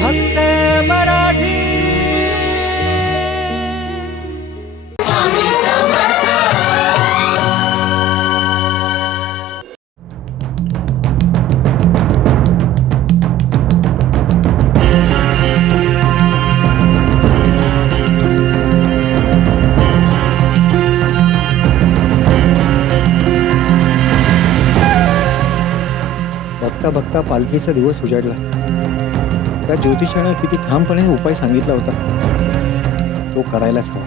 फक्त मराठी. बघता बघता पालखीचा दिवस उजाडला. त्या ज्योतिषाने किती ठामपणे उपाय सांगितला होता तो करायलाच हवा.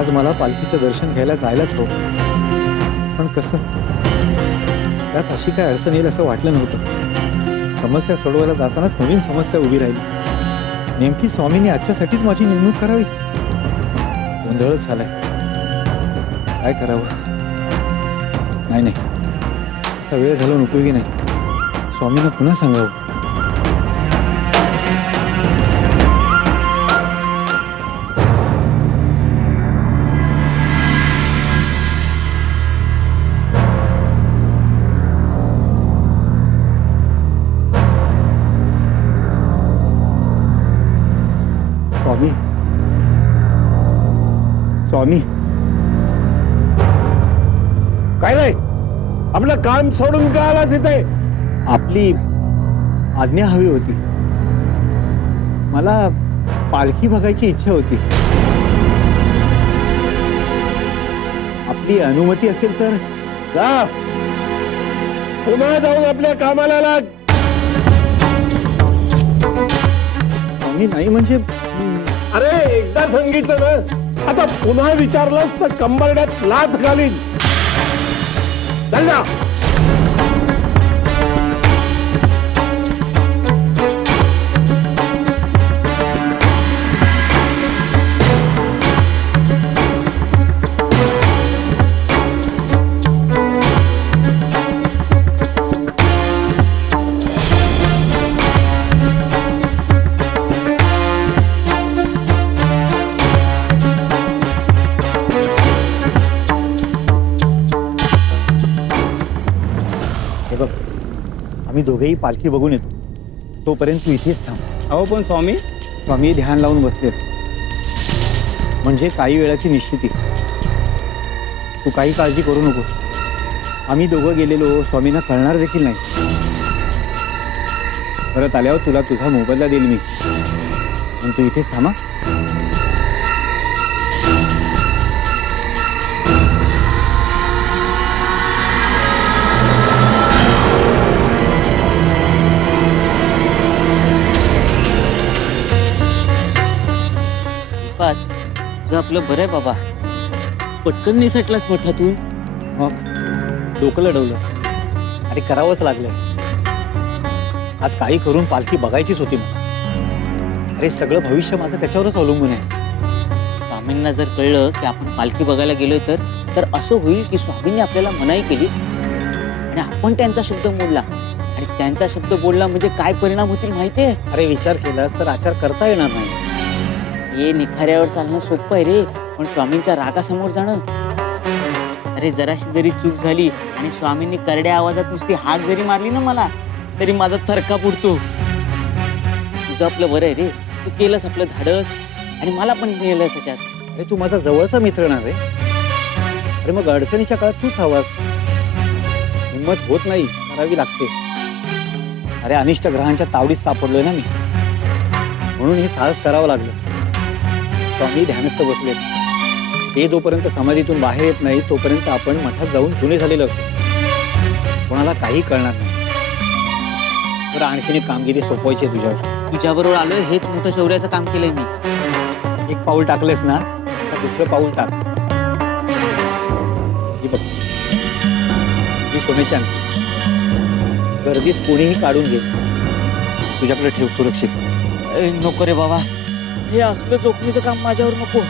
आज मला पालखीचं दर्शन घ्यायला जायलाच हवं. पण कसं? त्यात अशी काय अडचण येईल असं वाटलं नव्हतं. समस्या सोडवायला जातानाच नवीन समस्या उभी राहिली. नेमकी स्वामींनी आजच्यासाठीच माझी नेमणूक करावी. गोंधळच झालाय. काय करावं? नाही, असा वेळ घालवून उपयोगी नाही. स्वामींना पुन्हा सांगावं. स्वामी काय रे, आपलं काम सोडून का आलास इथे? आपली आज्ञा हवी होती. मला पालखी बघायची इच्छा होती. आपली अनुमती असेल तर जा, पुन्हा जाऊन आपल्या कामाला लाग. स्वामी नाही म्हणजे अरे एकदा सांगितलं ना, आता पुन्हा विचारलंस तर कंबरड्यात लाथ घालीन. चल जा. आम्ही दोघेही पालखी बघून येतो. तोपर्यंत तू इथेच थांब. अहो पण स्वामी. स्वामी ध्यान लावून बसलेत. म्हणजे काही वेळाची निश्चिती. तू काही काळजी करू नकोस. आम्ही दोघं गेलेलो स्वामींना कळणार देखील नाही. परत आल्यावर तुला तुझा मोबदला देईल मी. पण तू इथेच थांबा. तुझं आपलं बरं आहे बाबा. पटकन निसटलास मठातून. मग डोकं लढवलं. अरे करावंच लागलंय. आज काही करून पालखी बघायचीच होती मला. अरे सगळं भविष्य माझं त्याच्यावरच अवलंबून आहे. स्वामींना जर कळलं की आपण पालखी बघायला गेलोय तर असं होईल की स्वामींनी आपल्याला मनाई केली आणि आपण त्यांचा शब्द मोडला. आणि त्यांचा शब्द बोलला म्हणजे काय परिणाम होतील माहितीये? अरे विचार केलास तर आचार करता येणार नाही. हे निखाऱ्यावर चालणं सोपं आहे रे, पण स्वामींच्या रागासमोर जाणं. अरे जराशी जरी चूक झाली आणि स्वामींनी करड्या आवाजात नुसती हाक जरी मारली ना मला, तरी माझा थरकाप उडतो. तुझं आपलं बरं आहे रे. तू केलंस आपलं धाडस आणि मला पण नेलंस याच्यात. अरे तू माझा जवळचा मित्र ना रे. अरे मग अडचणीच्या काळात तूच हवास. हिंमत होत नाही, करावी लागते. अरे अनिष्ट ग्रहांच्या तावडीत सापडलोय ना मी, म्हणून हे साहस करावं लागलं. स्वामी ध्यानस्थ बसलेत. ते जोपर्यंत समाधीतून बाहेर येत नाही तोपर्यंत आपण मठात जाऊन जुने झालेलो असतो. कोणाला काही कळणार नाही. तर आणखीन एक कामगिरी सोपवायची आहे तुझ्यावर. तुझ्याबरोबर आलोय हेच मोठं शौर्याचं काम केलंय मी. एक पाऊल टाकलेस ना तर दुसरं पाऊल टाक. ही बघ, ही सोन्याची अंगठी. गर्दीत कोणीही काढून घे. तुझ्याकडे ठेव सुरक्षित. नको रे बाबा, हे असलं जोखमीचं काम माझ्यावर नको.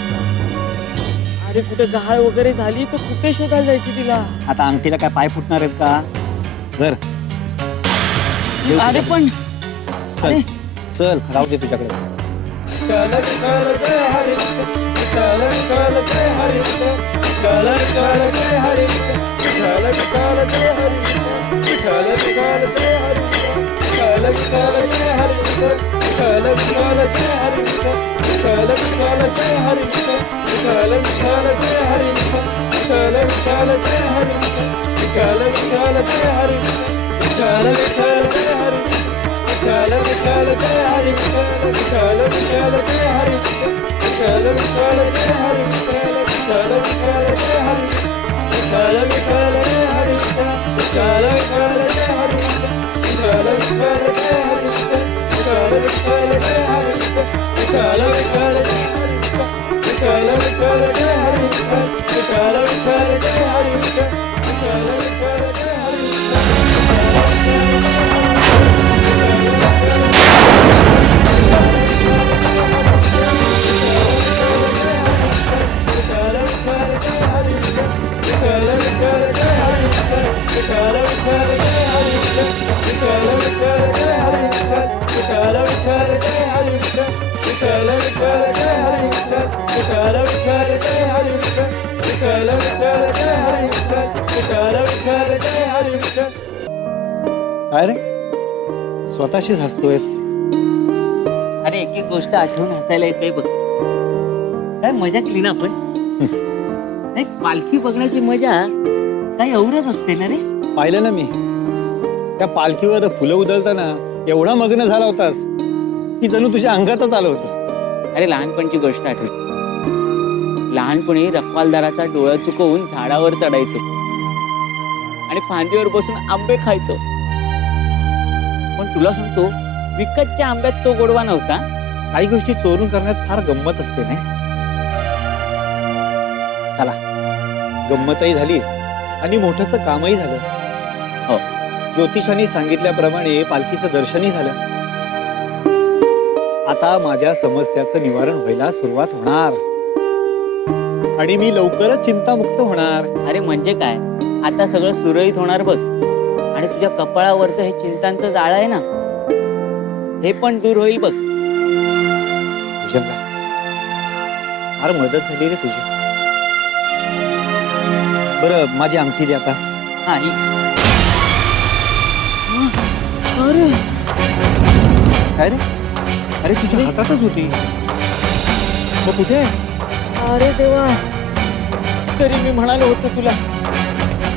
अरे कुठे गहाळ वगैरे झाली तर कुठे शोधायला जायची तिला? आता अंगठीला काय पाय फुटणार आहेत का? धर. अरे पण चल चल, राहू दे तुझ्याकडे. विठ्ठल विठ्ठल जय हरी विठ्ठल विठ्ठल जय हरी विठ्ठल विठ्ठल जय हरी विठ्ठल विठ्ठल जय हरी विठ्ठल विठ्ठल जय हरी विठ्ठल विठ्ठल जय हरी विठ्ठल विठ्ठल जय हरी विठ्ठल विठ्ठल जय हरी विठ्ठल विठ्ठल जय हरी विठ्ठल विठ्ठल जय हरी विठ्ठल विठ्ठल जय हरी विठ्ठल विठ्ठल जय हरी विठ्ठल विठ्ठल जय हरी विठ्ठल विठ्ठल जय हरी विठ्ठल विठ्ठल जय हरी विठ्ठल विठ्ठल जय हरी विठ्ठल विठ्ठल जय हरी विठ्ठल विठ्ठल जय हरी विठ्ठल विठ्ठल जय काय रे स्वतःशीच हसतोयस? अरे एक एक गोष्ट आठवून हसायला येते बघ. काय मजा केली ना आपण. नाही पालखी बघण्याची मजा काही औरच असते ना रे. पाहिलं ना मी त्या पालखीवर फुलं उधळताना एवढा मग्न झाला होतास की जणू तुझ्या अंगातच आलं होतं. अरे लहानपणची गोष्ट आठवली. लहानपणी रखवालदाराचा डोळा चुकवून झाडावर चढायचो आणि फांदीवर बसून आंबे खायचो. पण तुला सांगतो विकतच्या आंब्यात तो गोडवा नव्हता. काही गोष्टी चोरून करण्यात फार गंमत असते नाही. चला गंमतही झाली आणि मोठंसं कामही झालं. हो ज्योतिषांनी सांगितल्याप्रमाणे पालखीचं दर्शनही झालं. आता माझ्या समस्याचं निवारण व्हायला सुरुवात होणार आणि मी लवकरच चिंतामुक्त होणार. अरे म्हणजे काय आता सगळं सुरळीत होणार बघ. आणि तुझ्या कपाळावरचं हे चिंतांचं जाळ आहे ना हे पण दूर होईल बघ. भुजंगा फार मदत झाली रे तुझी. बरं माझी अंगठी दे आता. हा ही. अरे काय रे? अरे तुझ्या हातातच होती. मग कुठे? अरे देवा. तरी मी म्हणालो होतो तुला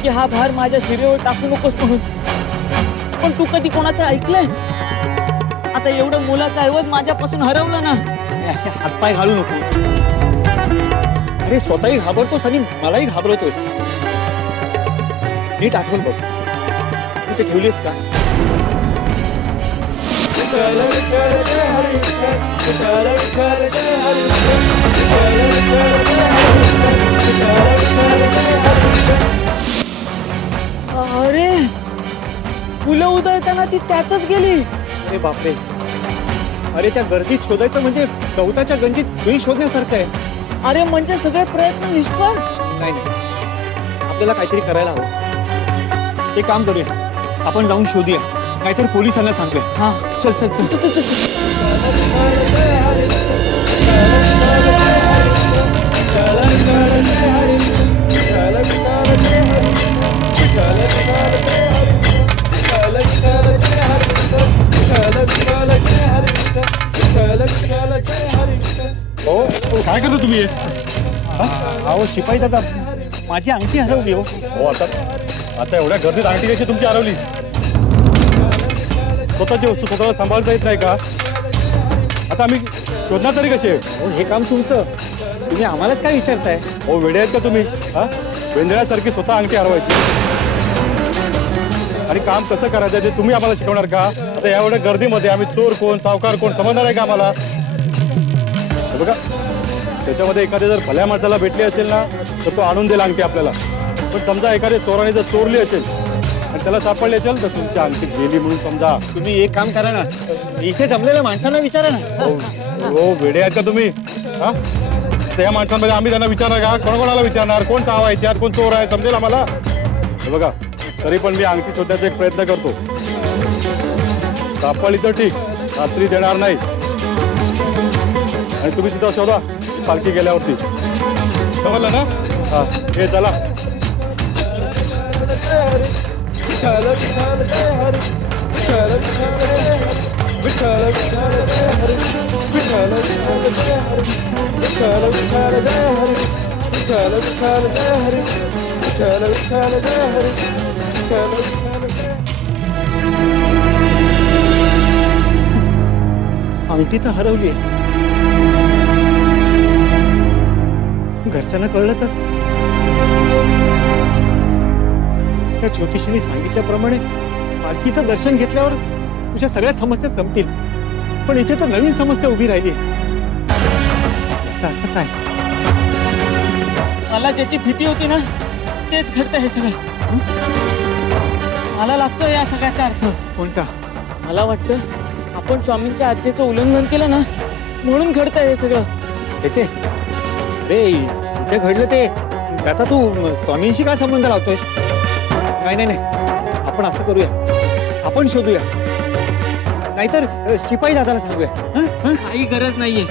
की हा भार माझ्या शिरेवर टाकू नकोस म्हणून. पण तू कधी कोणाचं ऐकलंयस? आता एवढं मुलाचं ऐवज माझ्यापासून हरवलं ना. असे हातपाय घालू नको. अरे स्वतःही घाबरतोस आणि मलाही घाबरतोस. नीट आठवण बघ कुठे ठेवलीस का? विठ्ठल विठ्ठल जय हरी विठ्ठल विठ्ठल जय हरी विठ्ठल विठ्ठल जय हरी विठ्ठल विठ्ठल जय हरी. अरे फुलं उधळताना ती त्यातच गेली. अरे बापरे. अरे त्या गर्दीत शोधायचं म्हणजे गवताच्या गंजीत सुई शोधण्यासारखं आहे. अरे म्हणजे सगळे प्रयत्न निष्फळ. नाही नाही आपल्याला काहीतरी करायला हवं. एक काम करूया आपण जाऊन शोधूया नाहीतर पोलिसांना सांगूया. हा चल चल चल चल चल चल. काय करतो तुम्ही? अहो शिपाई दादा माझी अंगठी हरवली हो. हो आता एवढ्या गर्दीत अंगठी कशी तुमची हरवली? स्वतःची वस्तू स्वतःला सांभाळता येत नाही का? आता आम्ही शोधणार तरी कसे? अहो हे काम तुमचं. तुम्ही आम्हालाच काय विचारताय? हो वेडे आहेत का तुम्ही? हा वेंधळ्यासारखी स्वतः अंगठी हरवायची आणि काम कसं करायचं ते तुम्ही आम्हाला शिकवणार का? आता एवढ्या गर्दीमध्ये आम्ही चोर कोण सावकार कोण समजणार आहे का आम्हाला? हे बघा त्याच्यामध्ये एखाद्या जर भल्या माणसाला भेटली असेल ना तर तो आणून देईल अंगठी आपल्याला. पण समजा एखाद्या चोराने जर चोरली असेल आणि त्याला सापडली असेल तर तुमच्या अंगठी गेली म्हणून समजा. तुम्ही एक काम करा ना इथे जमलेल्या माणसांना विचारा ना. हो वेडे आहेत का तुम्ही? हा त्या माणसांमध्ये आम्ही त्यांना विचारणार का? कोणाकोणाला विचारणार? कोण चावा याच्यात कोण चोर आहे समजेल आम्हाला. हे बघा तरी पण मी अंगठी शोधण्याचा एक प्रयत्न करतो. सापडली तर ठीक रात्री देणार नाही. आणि तुम्ही तिथं शोधा पालखी गेल्यावरती. समजलं ना? हा हे चला. विठ्ठल विठ्ठल जय हरी विठ्ठल विठ्ठल जय हरी विठ्ठल विठ्ठल जय हरी विठ्ठल विठ्ठल जय हरी विठ्ठल विठ्ठल जय हरी विठ्ठल विठ्ठल जय अंगठी तर हरवली आहे. घरच्यांना कळलं तर? त्या ज्योतिषीने सांगितल्याप्रमाणे पालखीचं दर्शन घेतल्यावर तुझ्या सगळ्या समस्या संपतील, पण इथे तर नवीन समस्या उभी राहिली. याचा अर्थ काय? मला ज्याची भीती होती ना तेच घडतं हे सगळं. मला लागतं या सगळ्याचा अर्थ. कोणता? मला वाटतं आपण स्वामींच्या आज्ञेचं उल्लंघन केलं ना म्हणून घडतंय हे सगळं. चेचे, रे इथे घडलं ते त्याचा तू स्वामींशी काय संबंध लावतोयस? नाही नाही नाही, आपण असं करूया, आपण शोधूया, नाहीतर शिपाई दादाला सांगूया. काही गरज नाहीये.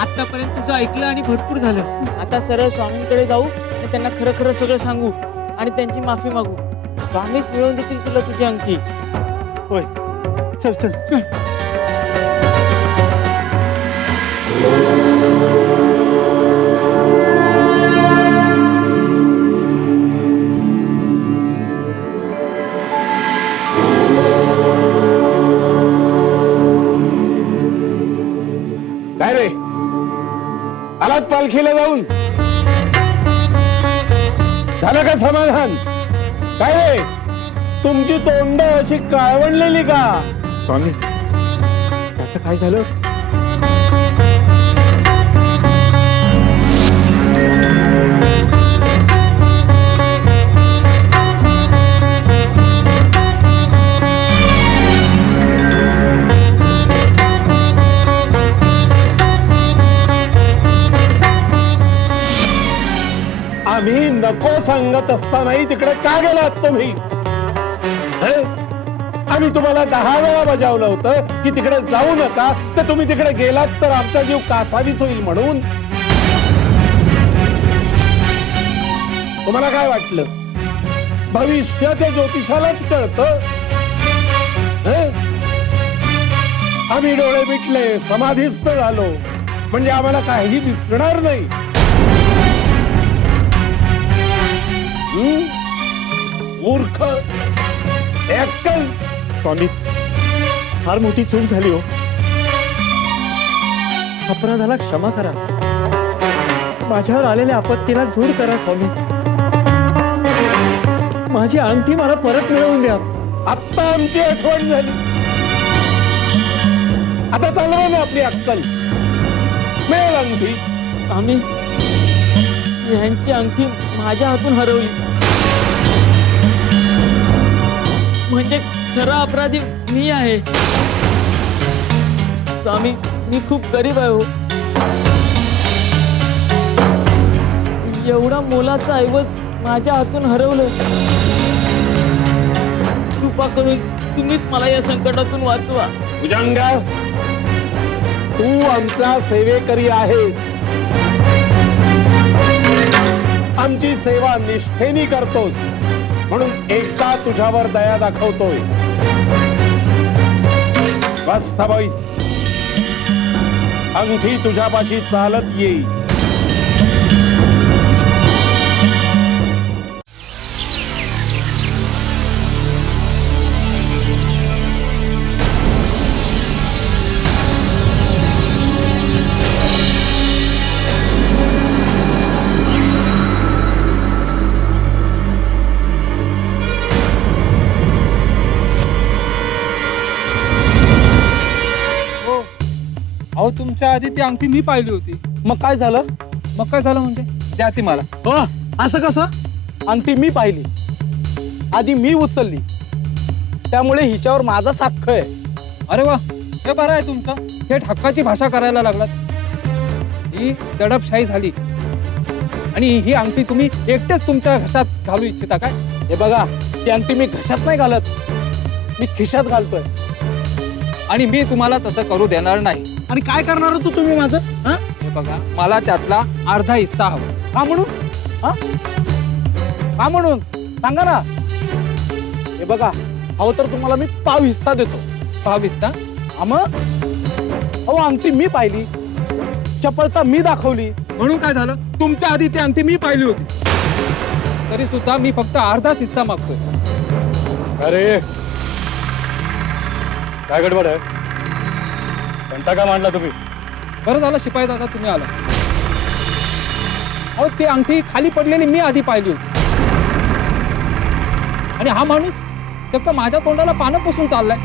आतापर्यंत तुझं ऐकलं आणि भरपूर झालं. आता सरळ स्वामींकडे जाऊ आणि त्यांना खरं खरं सगळं सांगू आणि त्यांची माफी मागू. स्वामीच मिळवून देतील तुला तुझी अंगठी. होय, चल चल चल. काय रे, आलात पालखीला जाऊन? झालं का समाधान? काय रे, तुमची तोंड अशी काळवणलेली का? स्वामी, त्याचं काय झालं? आम्ही नको सांगत असतानाही तिकडे का गेलात तुम्ही? आम्ही तुम्हाला 10 वेळा बजावलं होतं की तिकडे जाऊ नका, तर तुम्ही तिकडे गेलात तर आमचा जीव कासावीस होईल म्हणून. तुम्हाला काय वाटलं भविष्य ते ज्योतिषालाच कळतं? आम्ही डोळे मिटले, समाधीस्थ झालो म्हणजे आम्हाला काही दिसणार नाही. मूर्ख, अक्कल. स्वामी, फार मोठी चूक झाली हो. अपराधाला क्षमा करा, माझ्यावर आलेल्या आपत्तीला दूर करा स्वामी. माझी अंगठी मला परत मिळवून द्या. आत्ता आमची आठवण झाली, आता चालवा ना आपली अक्कल. मिळेल अंगठी. आम्ही ह्यांची अंगठी माझ्या हातून हरवली म्हणजे खरा अपराधी मी आहे. स्वामी, मी खूप गरीब आहे हो. एवढा मोलाचा ऐवज माझ्या हातून हरवलं. कृपा करून तुम्हीच मला या संकटातून वाचवा. भुजंगा, तू आमचा सेवेकरी आहेस, आमची सेवा निष्ठेने करतोस म्हणून एकदा तुझ्यावर दया दाखवतोय. स्वस्थ बैस, अंगठी तुझ्यापाशी चालत येईल. अहो, तुमच्या आधी ती अंगठी मी पाहिली होती. मग काय झालं? मग काय झालं म्हणजे? द्या ती मला. हो, असं कसं? अंगठी मी पाहिली, आधी मी उचलली, त्यामुळे हिच्यावर माझा हक्क आहे. अरे वा, हे बरं आहे तुमचं. थेट हक्काची भाषा करायला लागलात. ही दडपशाही झाली आणि ही अंगठी तुम्ही एकटेच तुमच्या घशात घालू इच्छिता काय? हे बघा, ती अंगठी मी घशात नाही घालत, मी खिशात घालतोय. आणि मी तुम्हाला तसं करू देणार नाही. आणि काय करणार होतो तुम्ही माझं? हे बघा, मला त्यातला अर्धा हिस्सा हवा. का म्हणून? का म्हणून सांगा ना. हे बघा, हवं तर तुम्हाला मी पाव हिस्सा देतो. पाव हिस्सा? मग अहो, अंगठी मी पाहिली, चपळता मी दाखवली, म्हणून काय झालं, तुमच्या आधी ती अंगठी मी पाहिली होती, तरी सुद्धा मी फक्त अर्धाच हिस्सा मागतोय. अरे काय गडबड आहे? घंटा का मांडला तुम्ही? बरं झालं शिपाई दादा तुम्ही आला. अहो ती अंगठी खाली पडलेली मी आधी पाहिली होती, आणि हा माणूस चक्क माझ्या तोंडाला पानं पुसून चाललाय.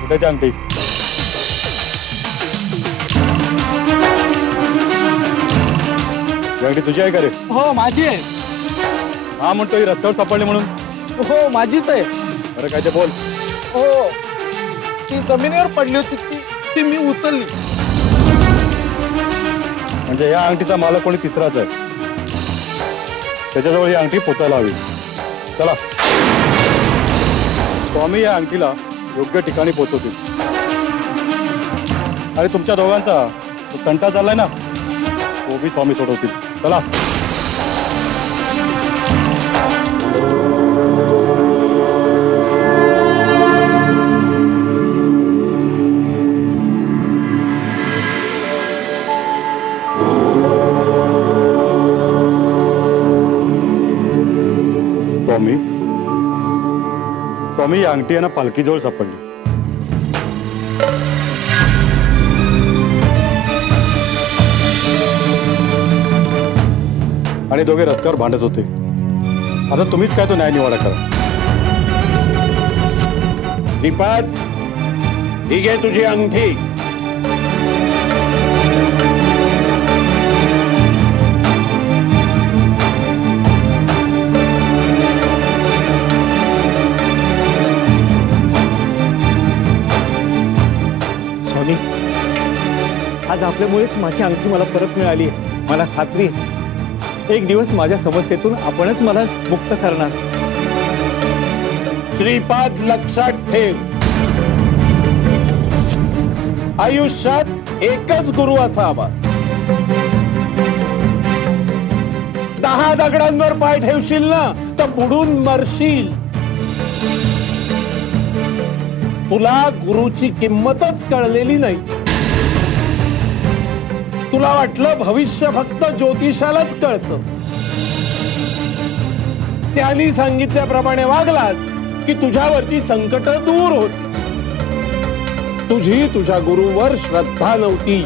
कुठे ती अंगठी? ही अंगठी तुझी आहे का रे? हो माझी आहे. हा म्हणतो ही रस्त्यावर सापडली म्हणून. हो माझीच आहे. अरे काय ते बोल. हो ती जमिनीवर पडली होती, ती मी उचलली. म्हणजे या अंगठीचा मालक कोणी तिसराच आहे. त्याच्याजवळ ही अंगठी पोचायला हवी. चला स्वामी या अंगठीला योग्य ठिकाणी पोहोचवतील, आणि तुमच्या दोघांचा जो तंटा चाललाय ना तो बी स्वामी सोडवतील. चला. स्वामी स्वामी या अंगठी आहे ना पालखीजवळ सापडली. आणि दोघे रस्त्यावर भांडत होते. आता तुम्हीच काय तो न्याय निवाडा करा. श्रीपाद, ही घे तुझी अंगठी. स्वामी, आज आपल्यामुळेच माझी अंगठी मला परत मिळाली आहे. मला खात्री आहे एक दिवस माझ्या समस्येतून आपणच मला मुक्त करणार. श्रीपाद, लक्षात ठेव, आयुष्यात एकच गुरु असावा. 10 दगडांवर पाय ठेवशील ना तर बुडून मरशील. तुला गुरुची किंमतच कळलेली नाही. तुला वाटलं भविष्य फक्त ज्योतिषालाच कळतं. त्यांनी सांगितल्याप्रमाणे वागलास की तुझ्यावरची संकट दूर होती. तुझी तुझ्या गुरुवर श्रद्धा नव्हती.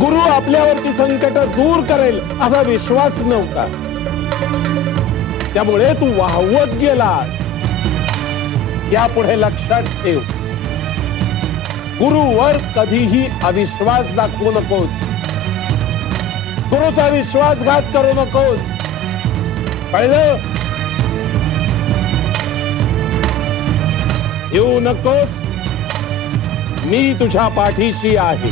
गुरु आपल्यावरची संकट दूर करेल असा विश्वास नव्हता. त्यामुळे तू वाहवत गेलास. यापुढे लक्षात ठेव, गुरुवर कधीही अविश्वास दाखवू नकोस. गुरुचा विश्वासघात करू नकोस. कळलं? येऊ नकोस. मी तुझ्या पाठीशी आहे.